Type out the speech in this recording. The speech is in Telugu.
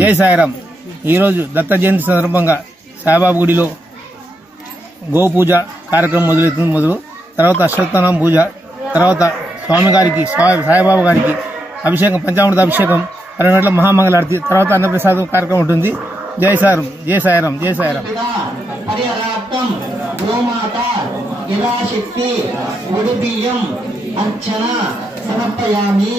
జై సాయిరామ్. ఈరోజు దత్త జయంతి సందర్భంగా సాయిబాబా గుడిలో గోపూజ కార్యక్రమం మొదలు తర్వాత అశ్వత్థనామ పూజ, తర్వాత స్వామి గారికి సాయిబాబా గారికి అభిషేకం, పంచామృత అభిషేకం, 12 గంటల మహామంగళారతి, తర్వాత అన్నప్రసాదం కార్యక్రమం ఉంటుంది. జై సాయిరామ్, జై సాయిరామ్, జై సాయిరామ్. అర్చన సమర్పయామి.